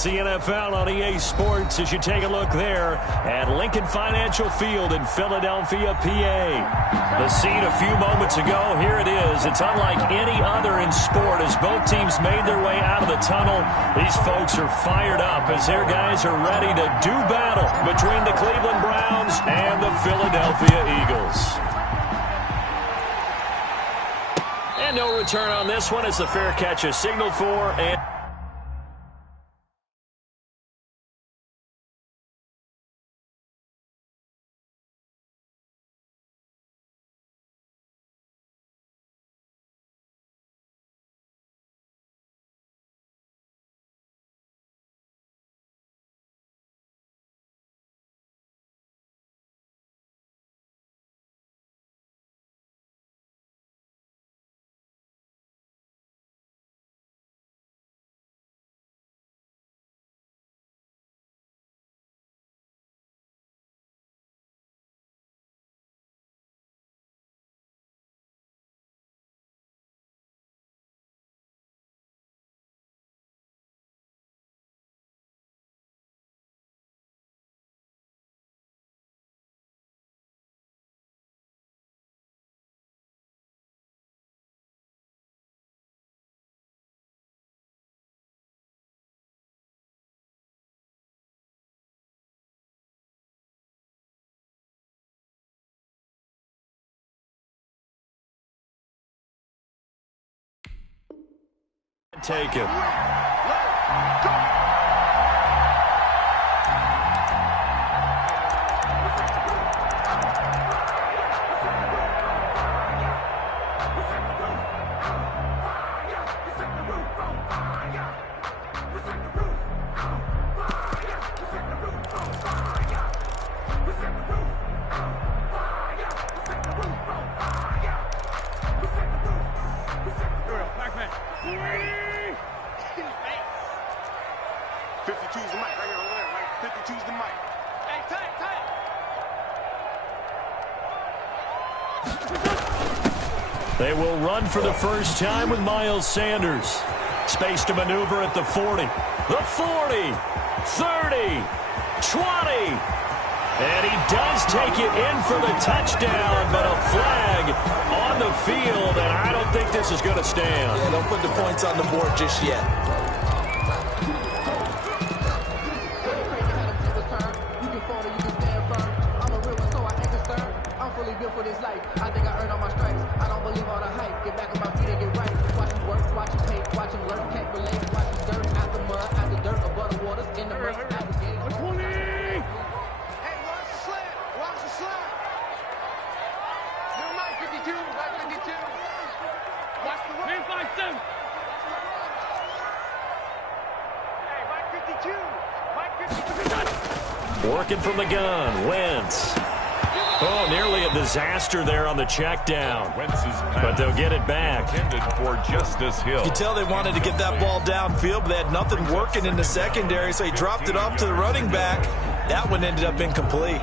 It's the NFL on EA Sports as you take a look there at Lincoln Financial Field in Philadelphia, PA. The scene a few moments ago, here it is. It's unlike any other in sport as both teams made their way out of the tunnel. These folks are fired up as their guys are ready to do battle between the Cleveland Browns and the Philadelphia Eagles. And no return on this one as the fair catch is signaled for. And take it. They will run for the first time with Miles Sanders. Space to maneuver at the 40. The 40, 30, 20. And he does take it in for the touchdown, but a flag on the field, and I don't think this is going to stand. Yeah, don't put the points on the board just yet. For this life, I think I earned all my stripes. I don't believe all the hype. Get back on my feet and get right. Watch him work, watch him paint, watch him learn. Can't relate. Watch him dirt out the mud, out the dirt, above the waters, in the mud, out the game. 20. Hey, watch the slant. Watch the slant. Number 52, 52. Watch the run. 5-7. Hey, Mike 52. Mike 52. Working from the gun, Wentz. Oh, nearly a disaster there on the check down. But they'll get it back. Intended for Justice Hill. You could tell they wanted to get that ball downfield, but they had nothing working in the secondary, so he dropped it off to the running back. That one ended up incomplete.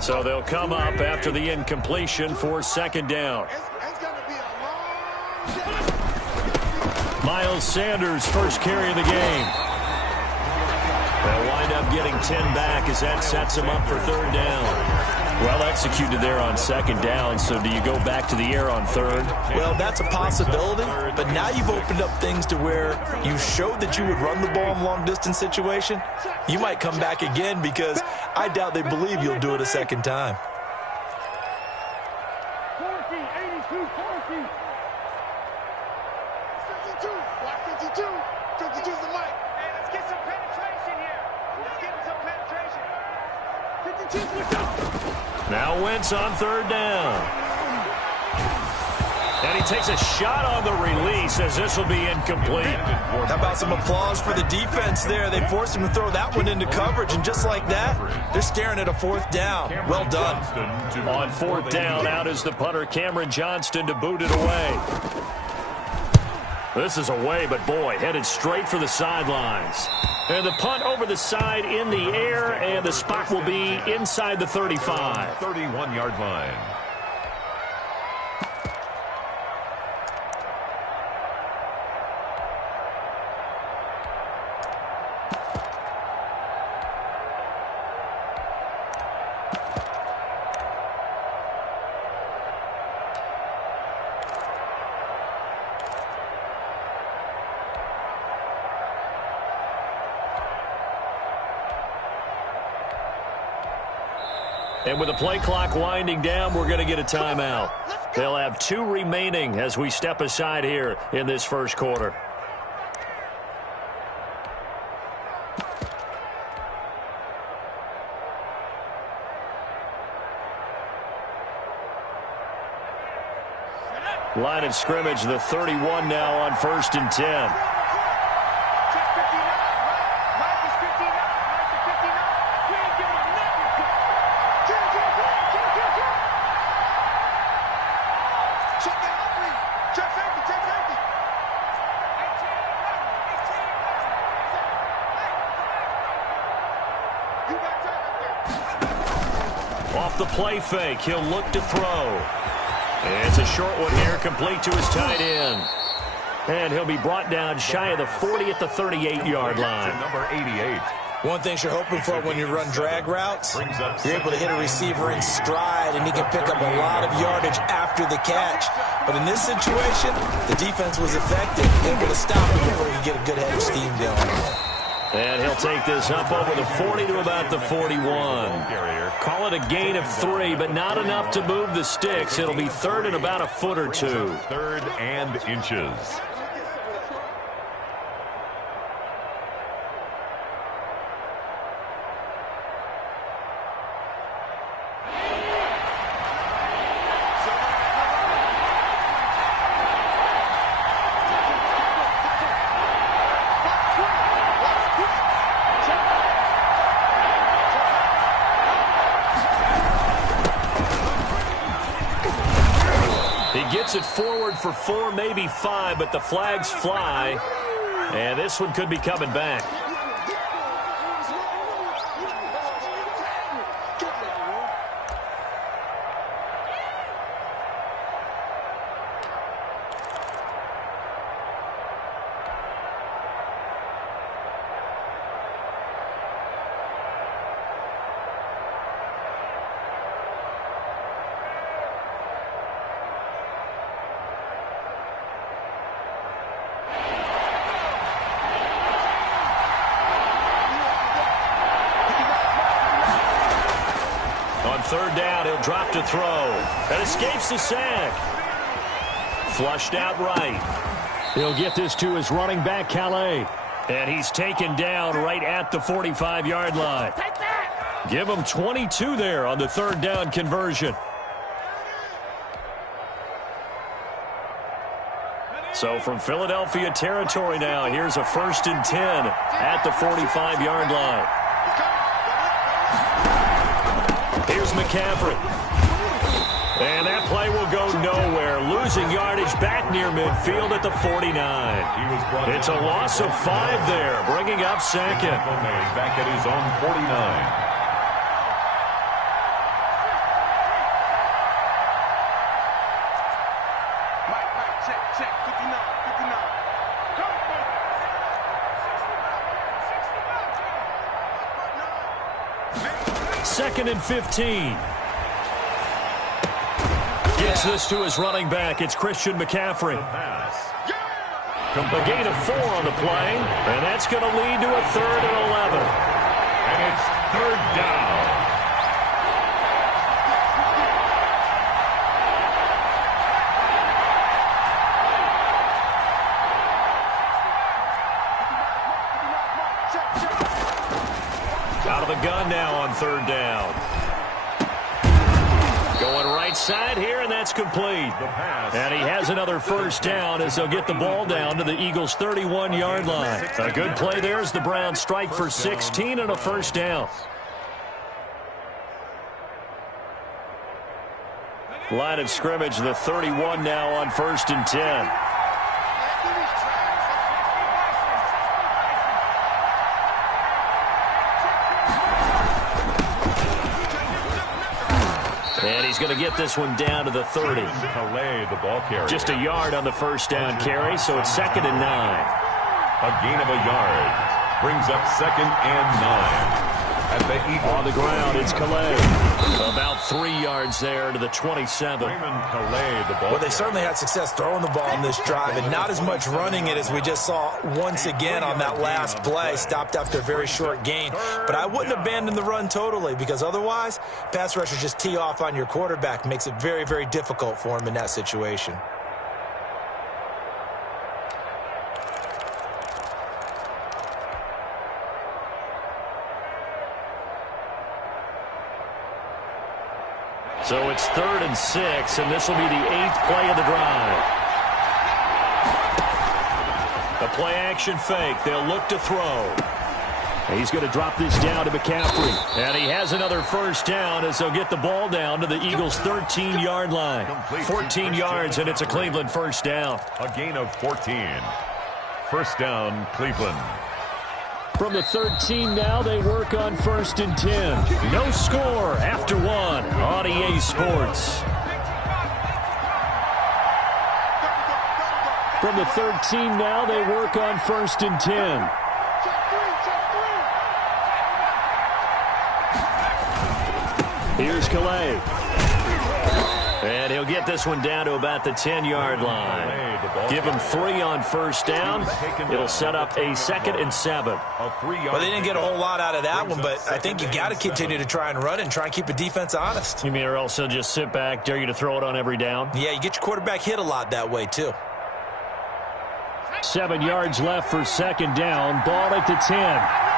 So they'll come up after the incompletion for second down. Miles Sanders, first carry of the game. They'll wind up getting 10 back as that sets them up for third down. Well executed there on second down, so do you go back to the air on third? Well, that's a possibility, but now you've opened up things to where you showed that you would run the ball in long-distance situation. You might come back again because I doubt they believe you'll do it a second time. 40, 82, 40. 52, watch 52. 52's the mic. Hey, let's get some penetration here. Let's get some penetration. 52's the go. Now Wentz on third down. And he takes a shot on the release as this will be incomplete. How about some applause for the defense there? They forced him to throw that one into coverage, and just like that, they're staring at a fourth down. Well done. On fourth down, out is the punter, Cameron Johnston, to boot it away. This is away, but boy, headed straight for the sidelines. And the punt over the side in the air, and the spot will be inside the 35. 31-yard line. And with the play clock winding down, we're going to get a timeout. They'll have 2 remaining as we step aside here in this first quarter. Line of scrimmage, the 31 now on 1st and 10. Off the play fake, he'll look to throw. It's a short one here, complete to his tight end. And he'll be brought down shy of the 40 at the 38-yard line. Number 88. One thing you're hoping for when you run drag routes, you're able to hit a receiver in stride, and he can pick up a lot of yardage after the catch. But in this situation, the defense was effective, able to stop him before he get a good head of steam going. And he'll take this up over the 40 to about the 41. Call it a gain of 3, but not enough to move the sticks. It'll be 3rd and about a foot or 2. 3rd and inches. Gets it forward for 4, maybe 5, but the flags fly. And this one could be coming back. Third down, he'll drop to throw. And escapes the sack. Flushed out right. He'll get this to his running back, Calais. And he's taken down right at the 45-yard line. Give him 22 there on the 3rd down conversion. So from Philadelphia territory now, here's a 1st and 10 at the 45-yard line. Here's McCaffrey. And that play will go nowhere. Losing yardage back near midfield at the 49. It's a loss of 5 there, bringing up 2nd. Back at his own 49. Second and 15. Gets this to his running back. It's Christian McCaffrey. A gain of 4 on the play, and that's going to lead to a 3rd and 11. And it's 3rd down. Out of the gun now on 3rd down. Going right right side here, and that's complete. And he has another first down as they'll get the ball down to the Eagles' 31-yard line. A good play there as the Browns strike for 16 and a first down. Line of scrimmage, the 31 now on 1st and 10. And he's going to get this one down to the 30. The ball carrier. Just a yard on the first down carry, so it's 2nd and 9. A gain of a yard brings up 2nd and 9. At the Eagles. On the ground, it's Calais. About 3 yards there to the 27. Well, they certainly had success throwing the ball in this drive, and not as much running it as we just saw once again on that last play. Stopped after a very short gain. But I wouldn't abandon the run totally, because otherwise, pass rushers just tee off on your quarterback. Makes it very, very difficult for him in that situation. So it's 3rd and 6, and this will be the 8th play of the drive. A play-action fake. They'll look to throw. He's going to drop this down to McCaffrey. And he has another first down as they'll get the ball down to the Eagles' 13-yard line. 14 yards, and it's a Cleveland first down. A gain of 14. First down, Cleveland. From the 13 now, they work on 1st and 10. No score after 1 on EA Sports. From the 13 now, they work on 1st and 10. Here's Calais. And he'll get this one down to about the 10-yard line. Give him 3 on first down. It'll set up a 2nd and 7. Well, they didn't get a whole lot out of that one, but I think you got to continue to try and run it and try and keep the defense honest. You mean or else he'll just sit back, dare you to throw it on every down? Yeah, you get your quarterback hit a lot that way, too. 7 yards left for 2nd down. Ball at the 10.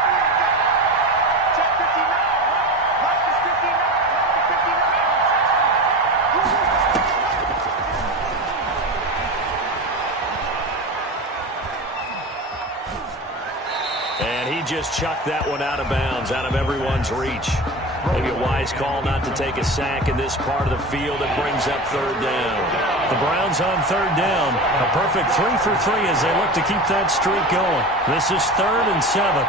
Just chucked that one out of bounds, out of everyone's reach. Maybe a wise call not to take a sack in this part of the field. It brings up 3rd down. The Browns on 3rd down. A perfect 3 for 3 as they look to keep that streak going. This is 3rd and 7.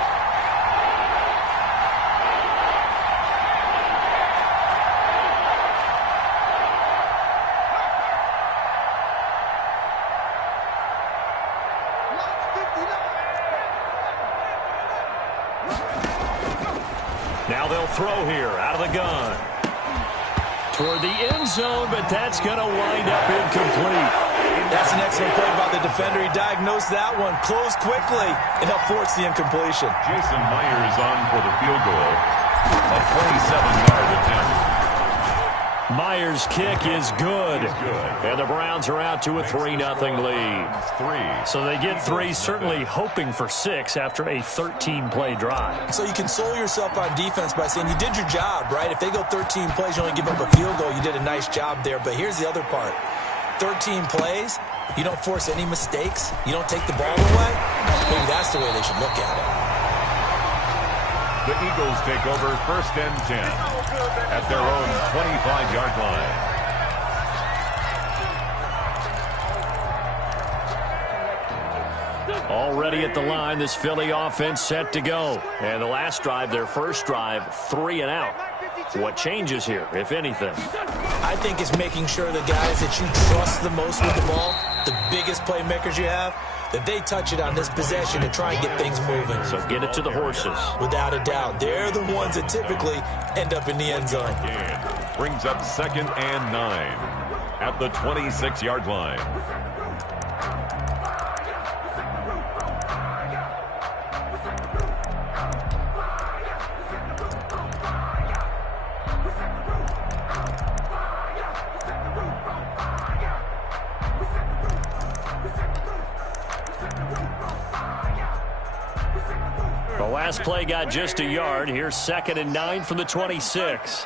Now they'll throw here out of the gun. Toward the end zone, but that's going to wind up incomplete. That's an excellent play by the defender. He diagnosed that one, closed quickly, and helped force the incompletion. Jason Myers on for the field goal. A 27-yard attempt. Myers' kick is good. And the Browns are out to a 3-0 lead. So they get 3, certainly hoping for 6 after a 13-play drive. So you console yourself on defense by saying you did your job, right? If they go 13 plays, you only give up a field goal, you did a nice job there. But here's the other part. 13 plays, you don't force any mistakes, you don't take the ball away. Maybe that's the way they should look at it. The Eagles take over 1st and 10 at their own 25-yard line. Already at the line, this Philly offense set to go. And the last drive, their first drive, 3 and out. What changes here, if anything? I think it's making sure the guys that you trust the most with the ball, the biggest playmakers you have, that they touch it on this possession to try and get things moving. So get it to the horses. Without a doubt. They're the ones that typically end up in the end zone. Brings up 2nd and 9 at the 26-yard line. The last play got just a yard. Here's 2nd and 9 from the 26.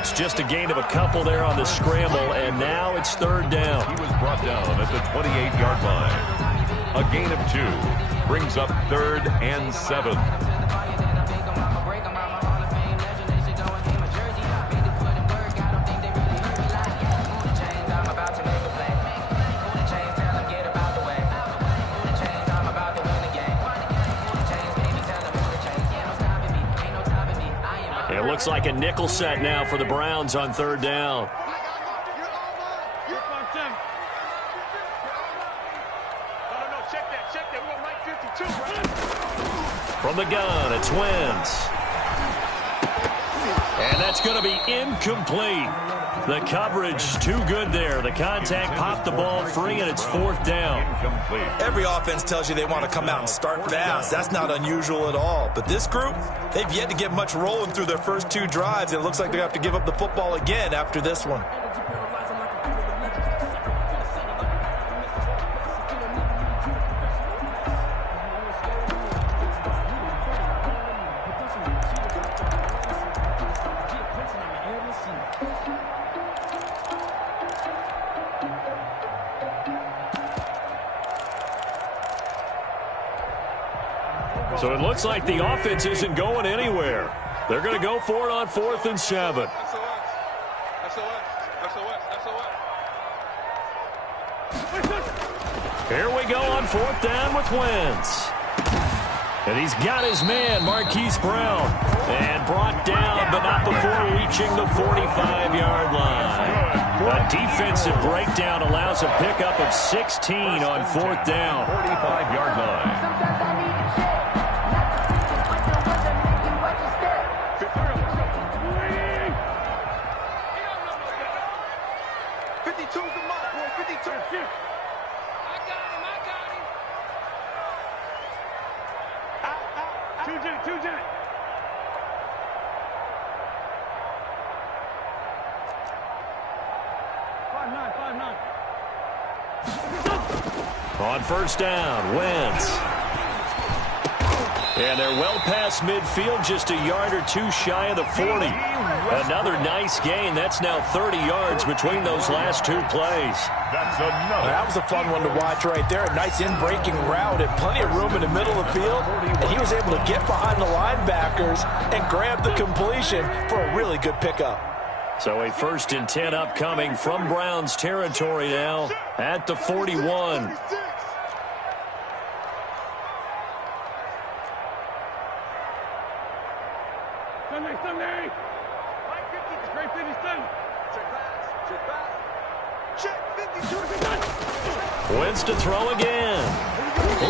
It's just a gain of a couple there on the scramble, and now it's third down. He was brought down at the 28-yard line. A gain of 2 brings up 3rd and 7. It looks like a nickel set now for the Browns on third down. From the gun, it's Wentz. And that's going to be incomplete. The coverage too good there. The contact popped the ball free, and it's fourth down. Incomplete. Every offense tells you they want to come out and start fast. That's not unusual at all. But this group, they've yet to get much rolling through their first 2 drives. It looks like they have to give up the football again after this one. So it looks like the offense isn't going anywhere. They're going to go for it on 4th and 7. Here we go on 4th down with Wentz. And he's got his man, Marquise Brown. And brought down, but not before reaching the 45-yard line. A defensive breakdown allows a pickup of 16 on 4th down. 45-yard line. On first down, Wentz. And they're well past midfield, just a yard or 2 shy of the 40. Another nice gain. That's now 30 yards between those last 2 plays. That's enough. That was a fun one to watch right there. A nice in-breaking route and plenty of room in the middle of the field. And he was able to get behind the linebackers and grab the completion for a really good pickup. So a 1st and 10 upcoming from Browns territory now at the 41. Sunday. Wentz to throw again.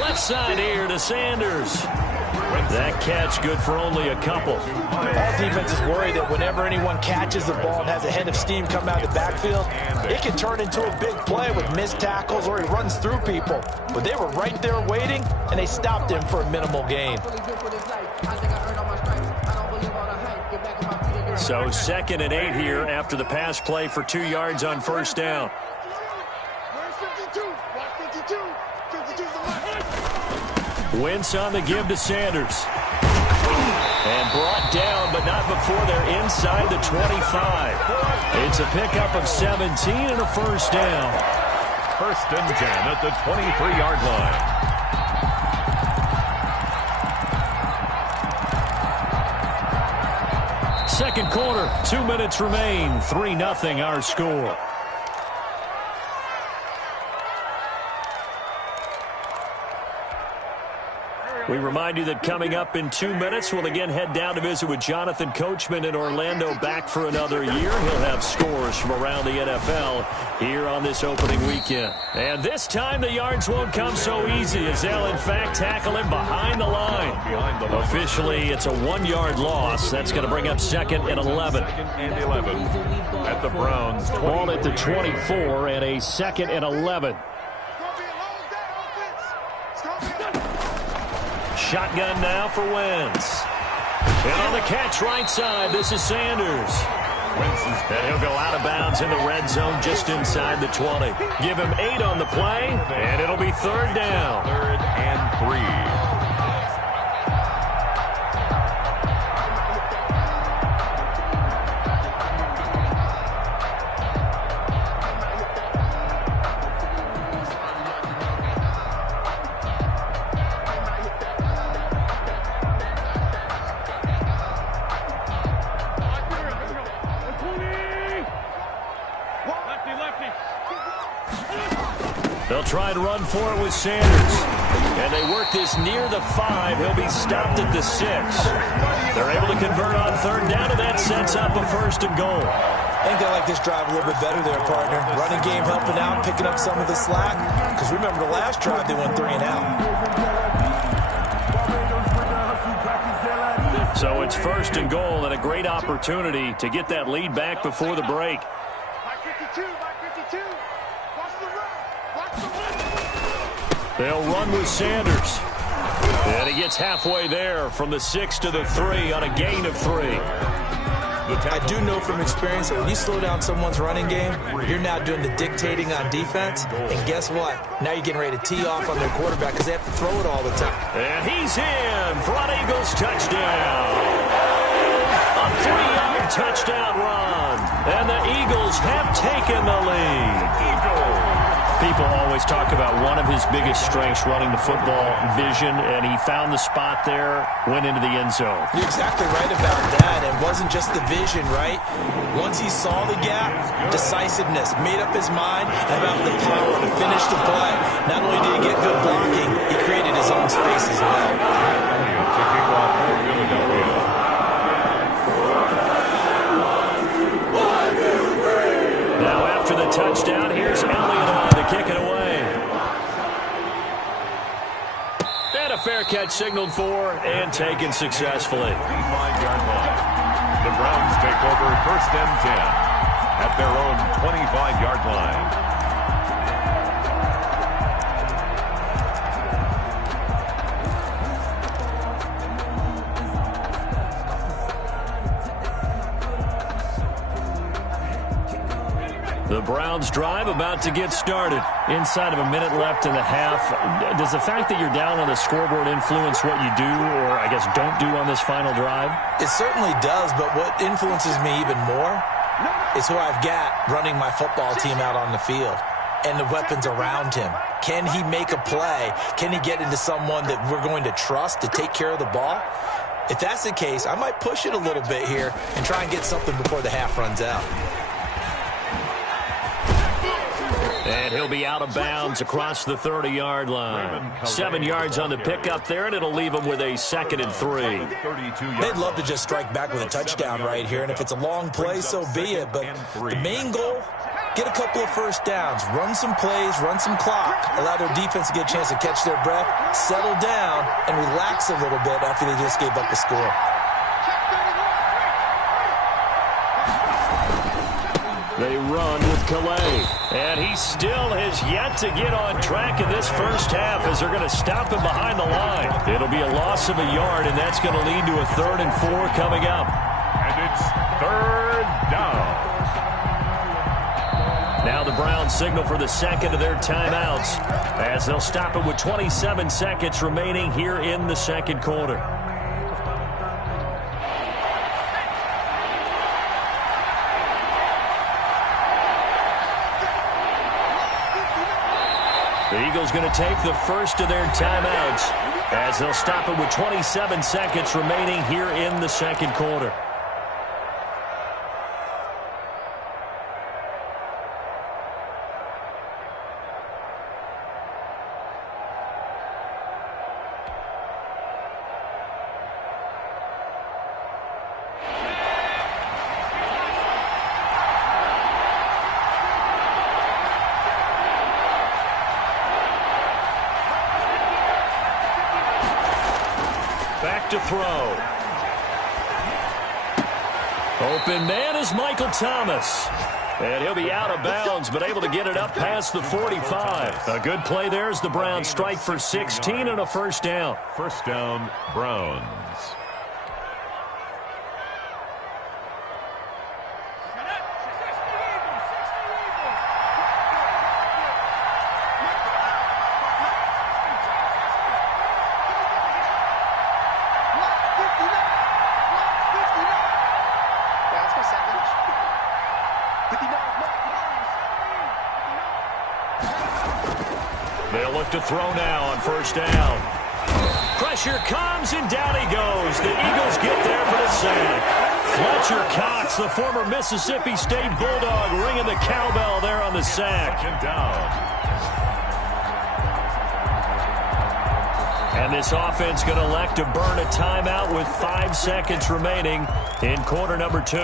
Left side here to Sanders. That catch good for only a couple. All defenses worry that whenever anyone catches the ball and has a head of steam come out of the backfield, it can turn into a big play with missed tackles or he runs through people. But they were right there waiting, and they stopped him for a minimal gain. So 2nd and 8 here after the pass play for 2 yards on first down. Wentz on the give to Sanders. And brought down, but not before they're inside the 25. It's a pickup of 17 and a first down. 1st and 10 at the 23-yard line. Second quarter, 2 minutes remain. 3-0 our score. We remind you that coming up in 2 minutes, we'll again head down to visit with Jonathan Coachman in Orlando, back for another year. He'll have scores from around the NFL here on this opening weekend. And this time the yards won't come so easy as they'll in fact tackle him behind the line. Officially, it's a 1-yard loss. That's going to bring up 2nd and 11. 2nd and 11 at the Browns. Ball at the 24 and a 2nd and 11. Shotgun now for Wentz. And on the catch right side, this is Sanders. And he'll go out of bounds in the red zone just inside the 20. Give him 8 on the play, and it'll be 3rd down. 3rd and 3. try and run for it with Sanders. And they work this near the 5. He'll be stopped at the 6. They're able to convert on third down, and that sets up a 1st and goal. I think they like this drive a little bit better there, partner. Running game helping out, picking up some of the slack. Because remember, the last drive, they went 3 and out. So it's 1st and goal, and a great opportunity to get that lead back before the break. They'll run with Sanders. And he gets halfway there from the 6 to the 3 on a gain of 3. I do know from experience that when you slow down someone's running game, you're now doing the dictating on defense. And guess what? Now you're getting ready to tee off on their quarterback because they have to throw it all the time. And he's in for an Eagles touchdown. A 3-yard touchdown run. And the Eagles have taken the lead. People always talk about one of his biggest strengths running the football, vision, and he found the spot there, went into the end zone. You're exactly right about that. It wasn't just the vision, right? Once he saw the gap, decisiveness, made up his mind about the power to finish the play. Not only did he get good blocking, he created his own space as well. Now after the touchdown, here's Elliott on to kick it away. And a fair catch signaled for and taken successfully. 5-yard line. The Browns take over 1st and 10 at their own 25-yard line. The Browns drive about to get started. Inside of a minute left in the half. Does the fact that you're down on the scoreboard influence what you do or, I guess, don't do on this final drive? It certainly does, but what influences me even more is who I've got running my football team out on the field and the weapons around him. Can he make a play? Can he get into someone that we're going to trust to take care of the ball? If that's the case, I might push it a little bit here and try and get something before the half runs out. And he'll be out of bounds across the 30-yard line. 7 yards on the pickup there, and it'll leave him with a 2nd and 3. They'd love to just strike back with a touchdown right here, and if it's a long play, so be it. But the main goal, get a couple of first downs, run some plays, run some clock, allow their defense to get a chance to catch their breath, settle down, and relax a little bit after they just gave up a score. They run with Calais, and he still has yet to get on track in this first half as they're going to stop him behind the line. It'll be a loss of a yard, and that's going to lead to a 3rd and 4 coming up. And it's 3rd down. Now the Browns signal for the 2nd of their timeouts as they'll stop it with 27 seconds remaining here in the 2nd quarter. The Eagles going to take the first of their timeouts as they'll stop it with 27 seconds remaining here in the 2nd quarter. To throw. Open man is Michael Thomas. And he'll be out of bounds, but able to get it up past the 45. A good play there as the Browns strike for 16 and a 1st down. 1st down, Browns. They'll look to throw now on 1st down. Pressure comes, and down he goes. The Eagles get there for the sack. Fletcher Cox, the former Mississippi State Bulldog, ringing the cowbell there on the sack. 2nd down. And this offense going to elect to burn a timeout with 5 seconds remaining in quarter number 2.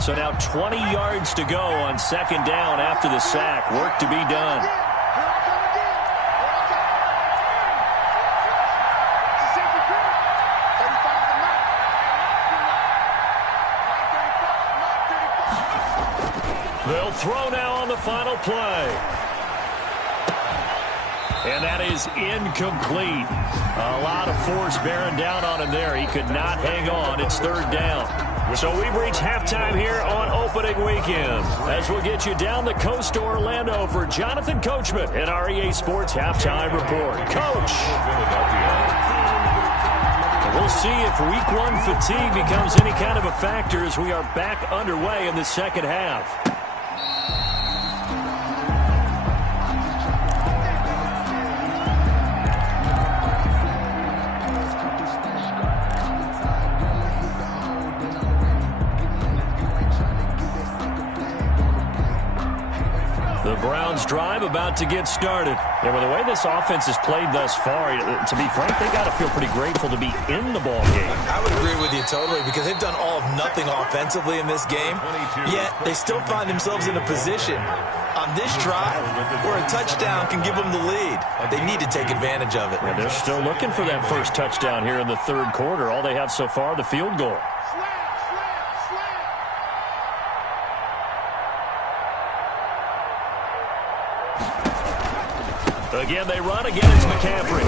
So now 20 yards to go on second down after the sack. Work to be done. They'll throw now on the final play. And that is incomplete. A lot of force bearing down on him there. He could not hang on. It's third down. So we've reached halftime here on opening weekend, as we'll get you down the coast to Orlando for Jonathan Coachman in our EA Sports Halftime Report. Coach! We'll see if Week 1 fatigue becomes any kind of a factor as we are back underway in the second half. The Browns drive about to get started. And with the way this offense has played thus far, to be frank, they got to feel pretty grateful to be in the ball game. I would agree with you totally, because they've done all of nothing offensively in this game, yet they still find themselves in a position on this drive where a touchdown can give them the lead. They need to take advantage of it. Yeah, they're still looking for that first touchdown here in the third quarter. All they have so far, the field goal. Again, they run. Again, it's McCaffrey.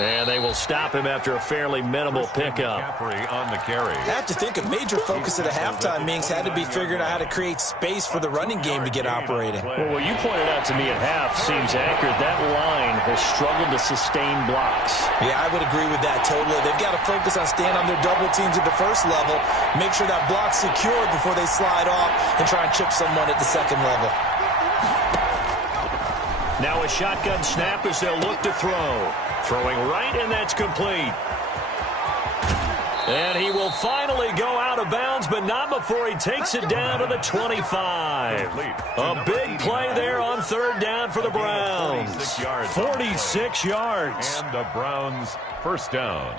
And they will stop him after a fairly minimal pickup. McCaffrey on the carry. I have to think a major focus of the halftime meetings had to be figuring out how to create space for the running game to get operating. Well, what you pointed out to me at half seems accurate. That line has struggled to sustain blocks. Yeah, I would agree with that totally. They've got to focus on staying on their double teams at the first level, make sure that block's secured before they slide off and try and chip someone at the second level. Now a shotgun snap as they'll look to throw. Throwing right, and that's complete. And he will finally go out of bounds, but not before he takes it down to the 25. A big play there on third down for the Browns. 46 yards. And the Browns first down.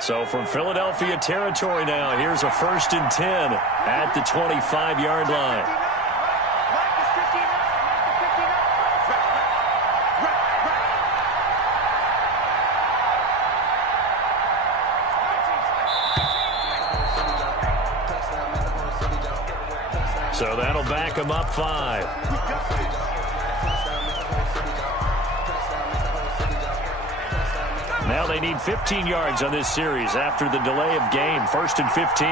So from Philadelphia territory now, here's a 1st and 10 at the 25-yard line. So that'll back them up 5. Now they need 15 yards on this series after the delay of game. 1st and 15.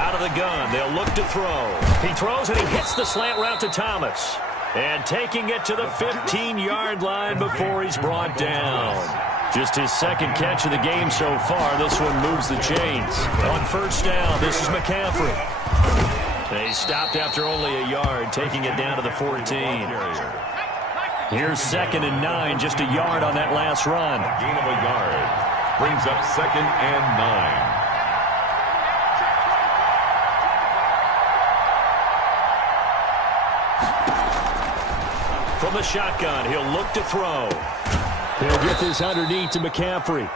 Out of the gun, they'll look to throw. He throws and he hits the slant route to Thomas. And taking it to the 15-yard line before he's brought down. Just his second catch of the game so far. This one moves the chains. On first down, this is McCaffrey. They stopped after only a yard, taking it down to the 14. Here's 2nd and 9, just a yard on that last run. A gain of a yard brings up 2nd and 9. From the shotgun, he'll look to throw. He'll get this underneath to McCaffrey.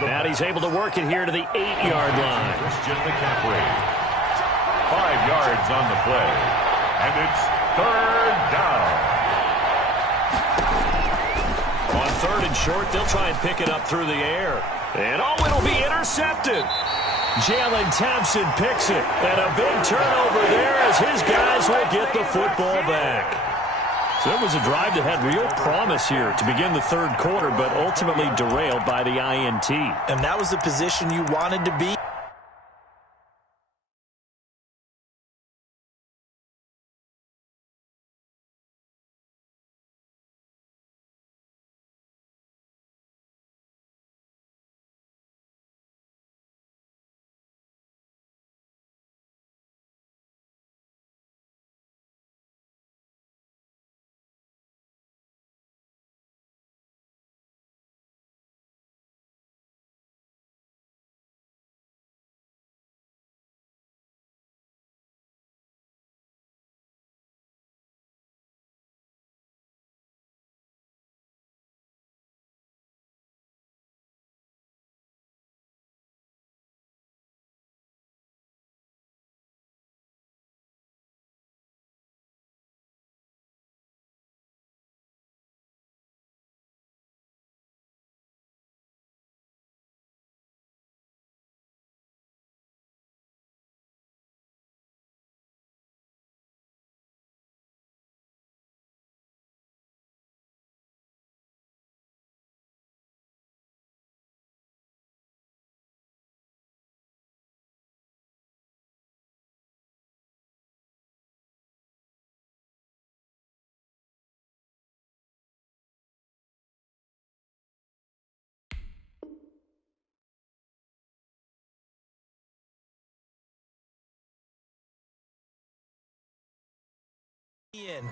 And he's able to work it here to the 8-yard line. Christian McCaffrey. 5 yards on the play. And it's third down. On 3rd and short, they'll try and pick it up through the air. And it'll be intercepted. Jalen Thompson picks it. And a big turnover there as his guys will get the football back. So it was a drive that had real promise here to begin the third quarter, but ultimately derailed by the INT. And that was the position you wanted to be.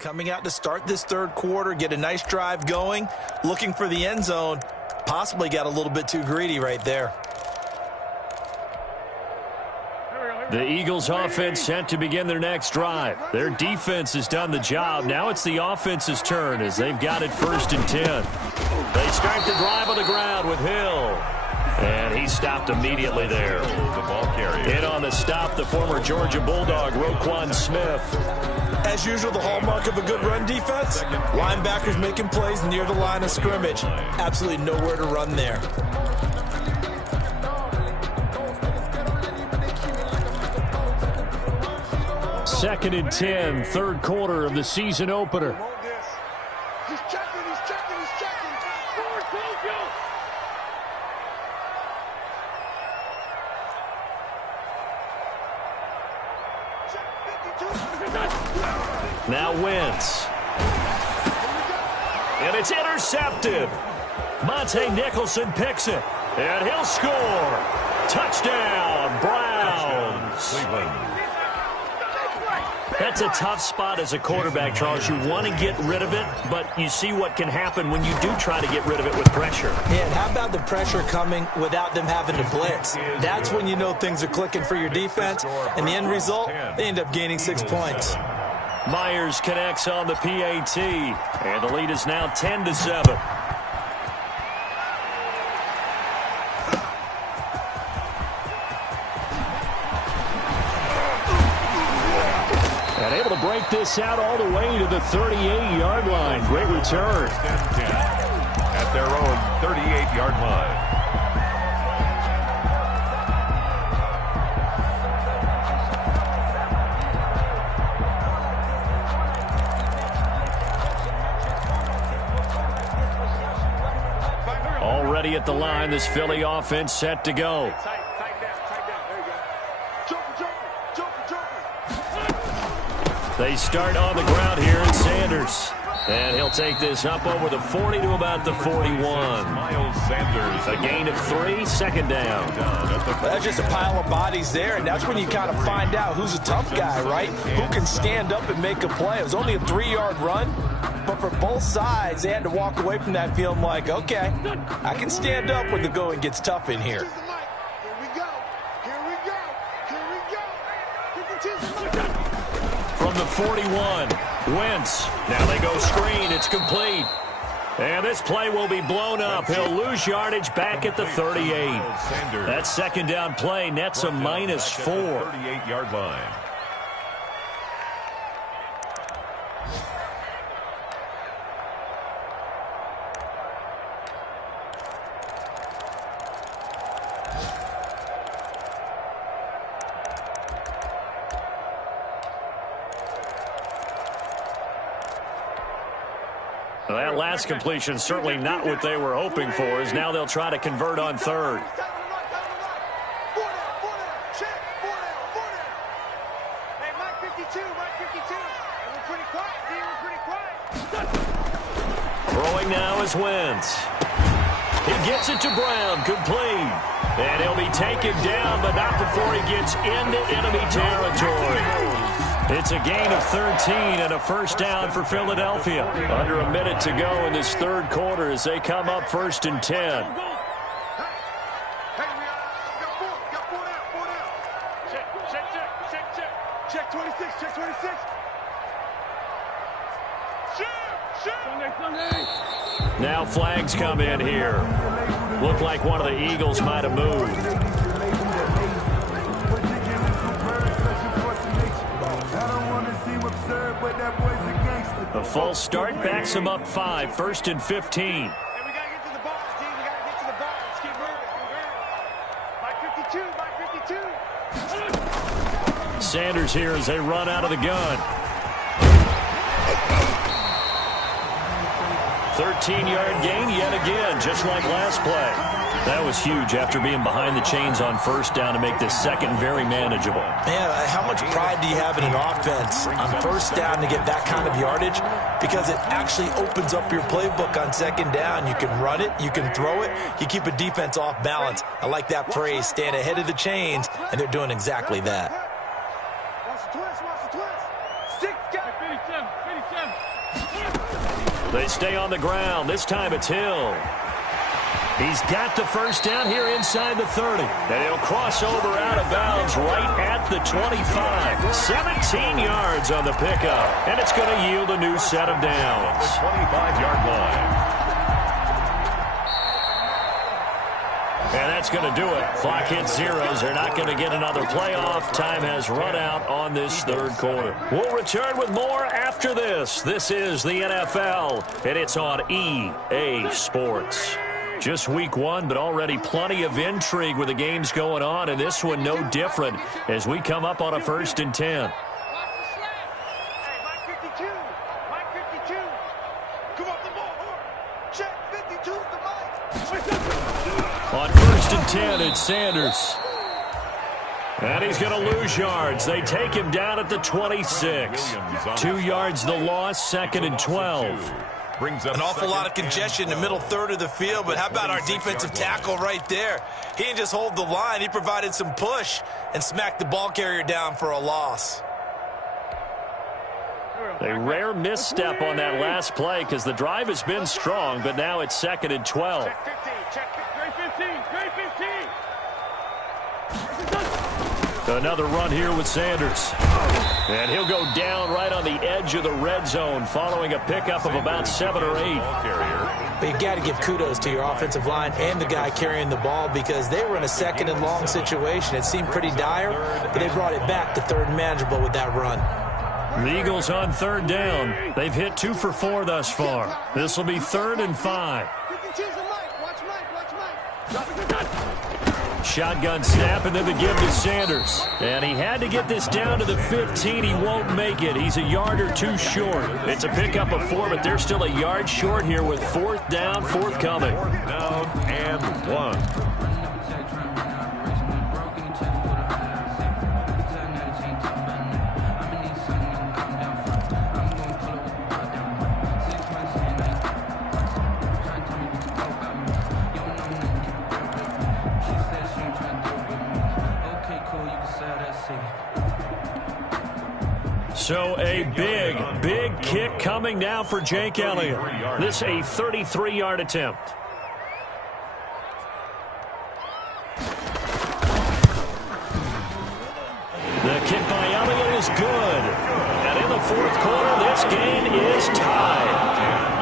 Coming out to start this third quarter, get a nice drive going, looking for the end zone. Possibly got a little bit too greedy right there. The Eagles offense set to begin their next drive. Their defense has done the job. Now it's the offense's turn as they've got it 1st and 10. They start the drive on the ground with Hill. And he stopped immediately there. In on the stop, the former Georgia Bulldog, Roquan Smith. As usual, the hallmark of a good run defense, linebackers making plays near the line of scrimmage. Absolutely nowhere to run there. Second and 10, third quarter of the season opener. He's checking. Forward, go. Now Wentz. And it's intercepted. Monte Nicholson picks it. And he'll score. Touchdown, Browns. That's a tough spot as a quarterback, Charles. You want to get rid of it, but you see what can happen when you do try to get rid of it with pressure. Yeah, and how about the pressure coming without them having to blitz? That's when you know things are clicking for your defense. And the end result, they end up gaining 6 points. Myers connects on the PAT, and the lead is now 10-7. And able to break this out all the way to the 38-yard line. Great return. At their own 38-yard line. Already at the line, this Philly offense set to go. They start on the ground here in Sanders. And he'll take this up over the 40 to about the 41. Miles Sanders. A gain of 3, second down. That's just a pile of bodies there, and that's when you kind of find out who's a tough guy, right? Who can stand up and make a play. It was only a 3-yard run, but for both sides, they had to walk away from that feeling like, okay, I can stand up when the going gets tough in here. From the 41, Wentz. Now they go screen. It's complete. And this play will be blown up. He'll lose yardage back at the 38. That second down play nets a -4. 38-yard line. Well, that last completion certainly not what they were hoping for, as now they'll try to convert on third. Throwing now is Wentz. He gets it to Brown, complete. And he'll be taken down, but not before he gets into enemy territory. It's a gain of 13 and a first down for Philadelphia. Under a minute to go in this third quarter as they come up 1st and 10. Check 26, check 26. Now flags come in here. Looked like one of the Eagles might have moved. A false start backs him up 5, 1st and 15. And we got to get to the ball, team. We got to get to the ball. Let's keep moving. By 52, by 52. Sanders here as they run out of the gun. 13-yard gain yet again, just like last play. That was huge after being behind the chains on first down to make this second very manageable. Man, how much pride do you have in an offense on first down to get that kind of yardage? Because it actually opens up your playbook on second down. You can run it, you can throw it, you keep a defense off balance. I like that phrase, stand ahead of the chains, and they're doing exactly that. Watch the twist, watch the twist. 6 guys. 57, 57. They stay on the ground. This time it's Hill. He's got the first down here inside the 30. And he'll cross over out of bounds right at the 25. 17 yards on the pickup. And it's going to yield a new set of downs. 25-yard line. And that's going to do it. Clock hits zeros. They're not going to get another playoff. Time has run out on this third quarter. We'll return with more after this. This is the NFL, and it's on EA Sports. Just week one, but already plenty of intrigue with the games going on, and this one no different as we come up on a 1st and 10. On 1st and 10, it's Sanders. And he's going to lose yards. They take him down at the 26. 2 yards the loss, 2nd and 12. An awful lot of congestion in the middle third of the field, but how about our defensive tackle right there? He didn't just hold the line. He provided some push and smacked the ball carrier down for a loss. A rare misstep on that last play because the drive has been strong, but now it's 2nd and 12. Another run here with Sanders. And he'll go down right on the edge of the red zone following a pickup of about 7 or 8. But you got to give kudos to your offensive line and the guy carrying the ball because they were in a 2nd and long situation. It seemed pretty dire, but they brought it back to 3rd and manageable with that run. The Eagles on 3rd down. They've hit 2 for 4 thus far. This will be 3rd and 5. Shotgun snap and then the give to Sanders. And he had to get this down to the 15. He won't make it. He's a yard or 2 short. It's a pickup of 4, but they're still a yard short here with 4th down forthcoming. 4th down and 1. So a big kick coming now for Jake Elliott. This a 33-yard attempt. The kick by Elliott is good. And in the 4th quarter, this game is tied.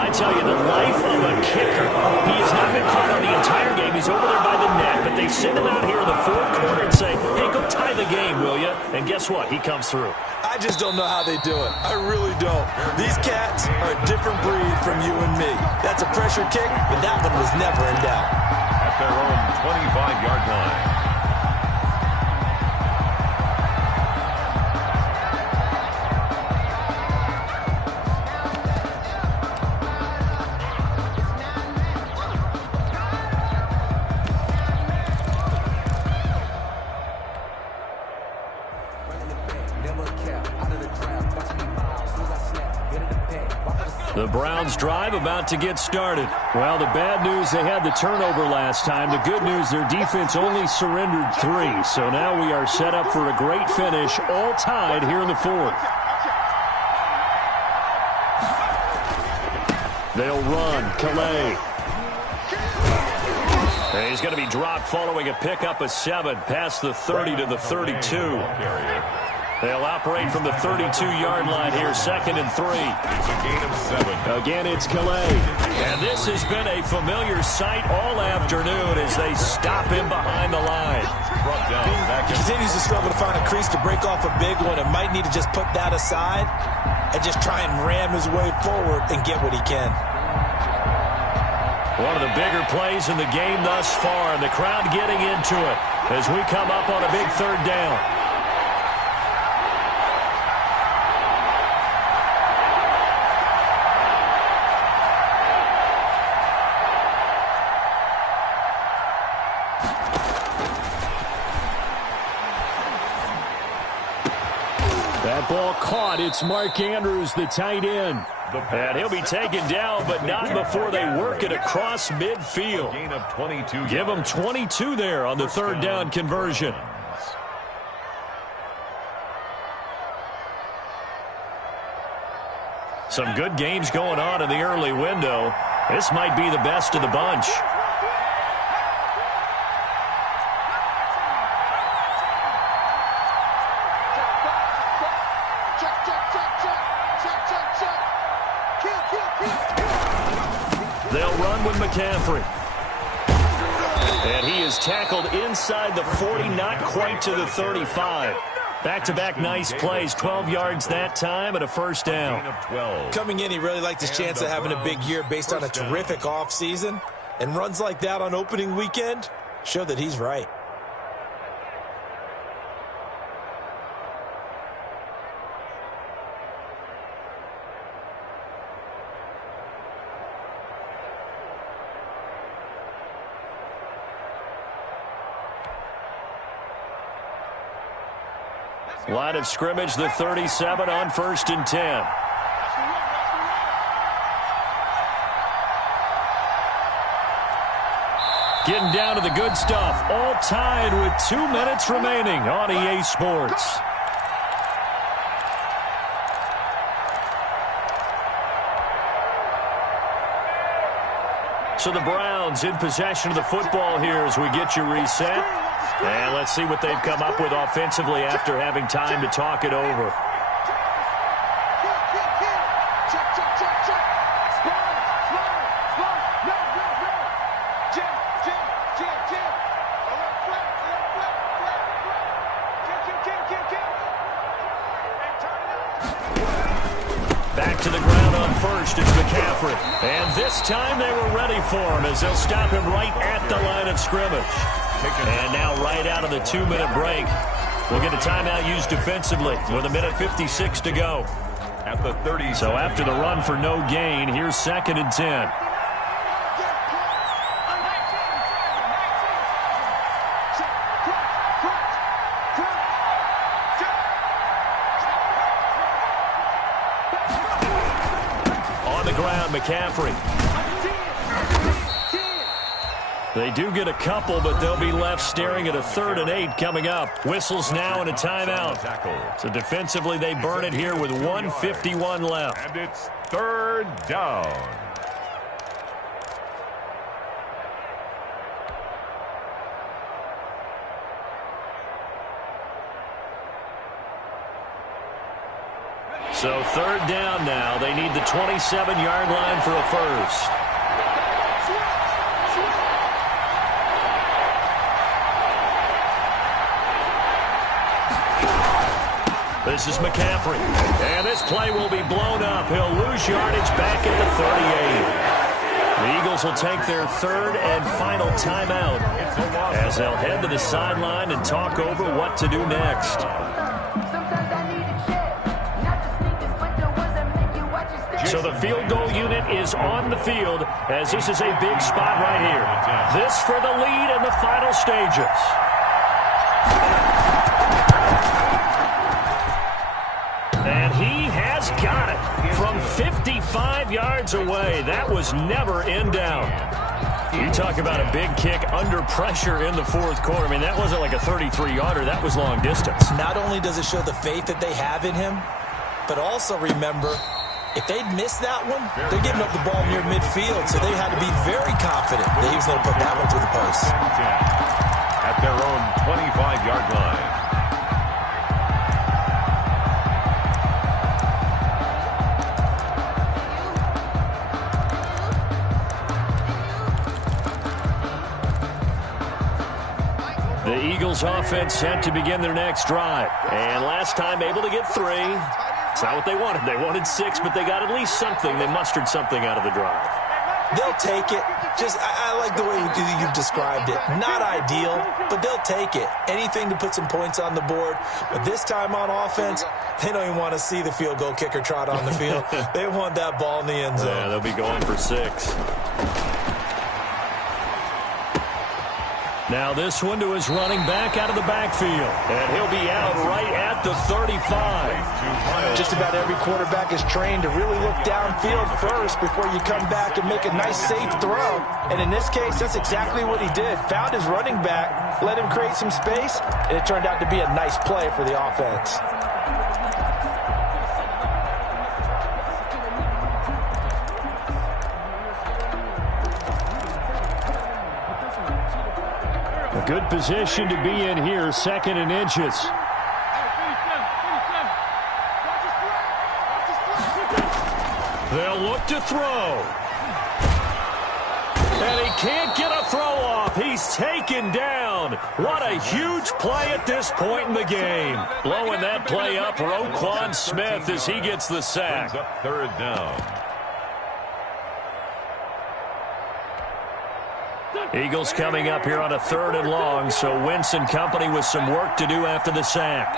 I tell you, the life of a kicker. He has not been caught on the entire game. He's over there by the net, but they send him out here in the 4th quarter and say, hey, go tie the game, will you? And guess what? He comes through. I just don't know how they do it. I really don't. These cats are a different breed from you and me. That's a pressure kick, but that one was never in doubt. At their own 25-yard line. The Browns drive about to get started. Well, the bad news, they had the turnover last time. The good news, their defense only surrendered 3. So now we are set up for a great finish, all tied here in the 4th. They'll run. Calais. And he's going to be dropped following a pickup of 7 past the 30 to the 32. They'll operate from the 32-yard line here, 2nd and 3. It's a gain of 7. Again, it's Calais. And this has been a familiar sight all afternoon as they stop him behind the line. Brought down back He continues to struggle to find a crease to break off a big one and might need to just put that aside and just try and ram his way forward and get what he can. One of the bigger plays in the game thus far, and the crowd getting into it as we come up on a big 3rd down. That ball caught. It's Mark Andrews, the tight end. And he'll be taken down, but not before they work it across midfield. gain of 22. Give them 22 there on the 3rd down conversion. Some good games going on in the early window. This might be the best of the bunch. They'll run with McCaffrey. And he is tackled inside the 40, not quite to the 35. Back-to-back nice plays, 12 yards that time and a first down. Coming in, he really liked his chance of having a big year based on a terrific offseason. And runs like that on opening weekend show that he's right. Line of scrimmage, the 37 on 1st and 10. Getting down to the good stuff. All tied with 2 minutes remaining on EA Sports. So the Browns in possession of the football here as we get you reset. And let's see what they've come up with offensively after having time to talk it over. Back to the ground on 1st, it's McCaffrey. And this time they were ready for him as they'll stop him right at the line of scrimmage. And now right out of the 2-minute break, we'll get a timeout used defensively with 1:56 to go. At the 30. So after the run for no gain, here's 2nd and 10. On the ground, McCaffrey. They do get a couple, but they'll be left staring at a 3rd and 8 coming up. Whistles now and a timeout. So defensively, they burn it here with 1:51 left. And it's 3rd down. So 3rd down now. They need the 27-yard line for a first. This is McCaffrey. And this play will be blown up. He'll lose yardage back at the 38. The Eagles will take their 3rd and final timeout as they'll head to the sideline and talk over what to do next. So the field goal unit is on the field as this is a big spot right here. This for the lead in the final stages. And he has got it from 55 yards away. That was never in doubt. You talk about a big kick under pressure in the 4th quarter. I mean, that wasn't like a 33-yarder. That was long distance. Not only does it show the faith that they have in him, but also remember, if they'd missed that one, they're giving up the ball near midfield, so they had to be very confident that he was going to put that one to the post. At their own 25-yard line. The Eagles offense set to begin their next drive. And last time able to get 3. It's not what they wanted. They wanted 6, but they got at least something. They mustered something out of the drive. They'll take it. I like the way you've described it. Not ideal, but they'll take it. Anything to put some points on the board. But this time on offense, they don't even want to see the field goal kicker trot on the field. They want that ball in the end zone. Yeah, they'll be going for 6. Now this one to his running back out of the backfield. And he'll be out right at the 35. Just about every quarterback is trained to really look downfield first before you come back and make a nice, safe throw. And in this case, that's exactly what he did. Found his running back, let him create some space, and it turned out to be a nice play for the offense. A good position to be in here, 2nd and inches. They'll look to throw. And he can't get a throw off. He's taken down. What a huge play at this point in the game. Blowing that play up, Roquan Smith, as he gets the sack. Brings up 3rd down. Eagles coming up here on a 3rd and long, so Wentz and company with some work to do after the sack.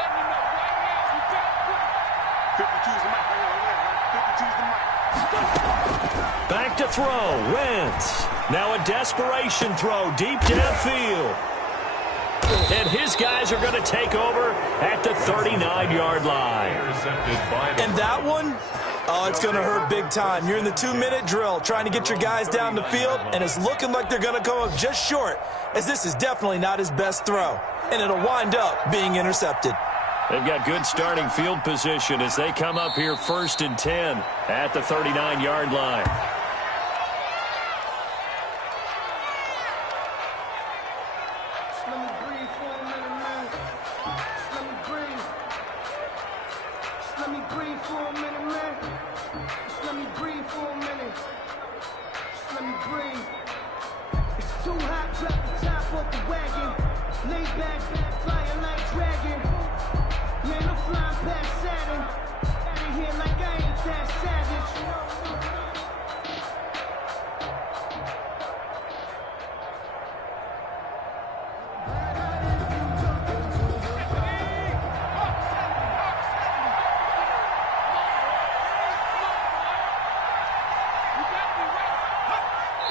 Back to throw, Wentz. Now a desperation throw deep downfield. And his guys are going to take over at the 39-yard line. And that one, oh, it's going to hurt big time. You're in the 2-minute drill trying to get your guys down the field, and it's looking like they're going to come up just short, as this is definitely not his best throw. And it'll wind up being intercepted. They've got good starting field position as they come up here 1st and 10 at the 39-yard line.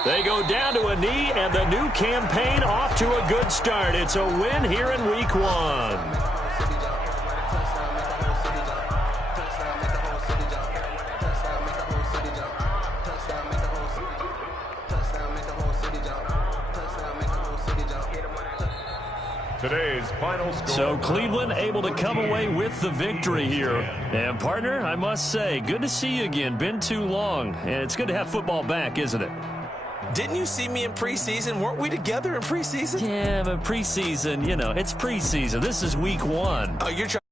They go down to a knee, and the new campaign off to a good start. It's a win here in Week 1. Today's final score. So Cleveland able to come away with the victory here. And, partner, I must say, good to see you again. Been too long. And it's good to have football back, isn't it? Didn't you see me in preseason? Weren't we together in preseason? Yeah, but preseason, you know, it's preseason. This is Week 1. Oh, you're trying